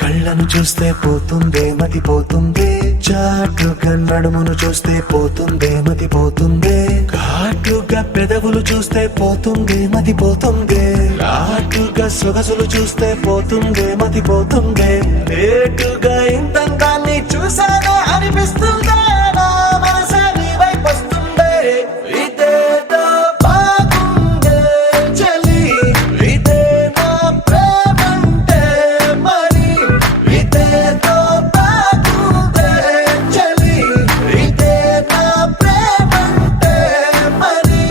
కళ్ళను చూస్తే పోతుందే మతి పోతుందే, చాటుగా నడుమును చూస్తే పోతుందే మతి పోతుందే, ఘాటుగా పెదవులు చూస్తే పోతుందే మతి పోతుందే, ఘాటుగా సొగసులు చూస్తే పోతుందే మతి పోతుందే, లేటుగా ఇంతందాన్ని చూసానా అనిపిస్తుందా నా మనసే నీ వైపు వస్తుందే. ఇదేదో బాగుందే చలి, ఇదే నా ప్రేమంటే మరి, ఇదేదో బాగుందే చలి, ఇదే నా ప్రేమంటే మరి.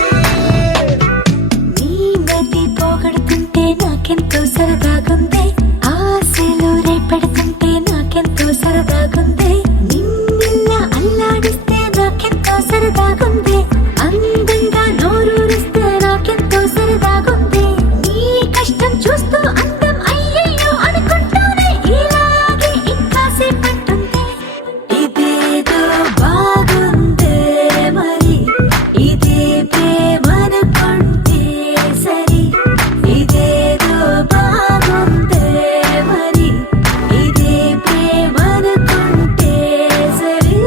నీ మతి పోగొడుతుంటే నాకెంతో సరదాగుంది, ఆశలు రేపెడుతుంటే నాకెంతో సరదాగుంది, నిన్నెల్లా అల్లాడిస్తే నాకెంతో సరదాగుంది, అందంగా నోరూరిస్తే నాకెంతో సరదాగుంది, నీ కష్టం చూస్తూ అందం అయ్యయ్యో అనుకుంటూనే ఇలాగే ఇంకాసేపట్టుంది. ఇదేదో బాగుందే మరి, ఇదే ప్రేమనుకుంటే సరి, ఇదేదో బాగుందే మరి, ఇదే ప్రేమనుకుంటే సరి.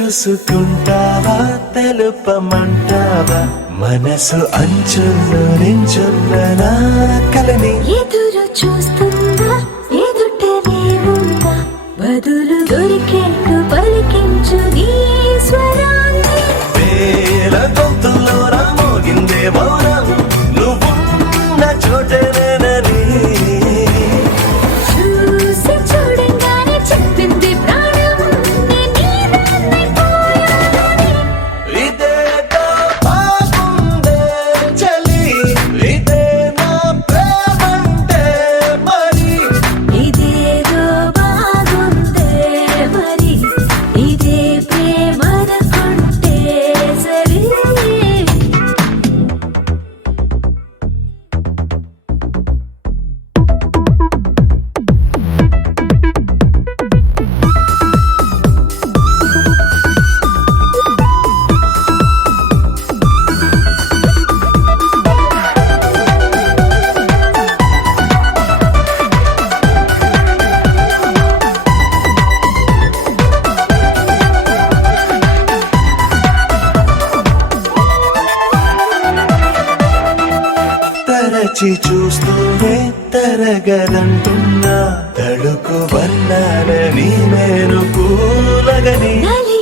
తెలుసుకుంటావా తెలుపమంటావా, మనసు అంచుల్లో నించున్న నా కలని. ఎదురు చూస్తుందా ఎదుటనే ఉందా, బదులు దొరికేట్టు పలికించు నీ స్వరాన్ని. వేల గొంతుల్లో మోగిందే మౌనం, నువ్వున్న చోటనేనని. చూసి చూడంగానే చెప్పింది ప్రాణం, నేను నీదాన్నైపోయానని. ఇదేదో బాగుందే చలి, ఇదే నా ప్రేమంటే మరి, ఇదేదో బాగుందే మరి, ఇదే ప్రేమనుకుంటే సరి. తరచి చూస్తూనే తరగదంటున్నా, తడుకు వన్నాలని నేను కూలగని. నలి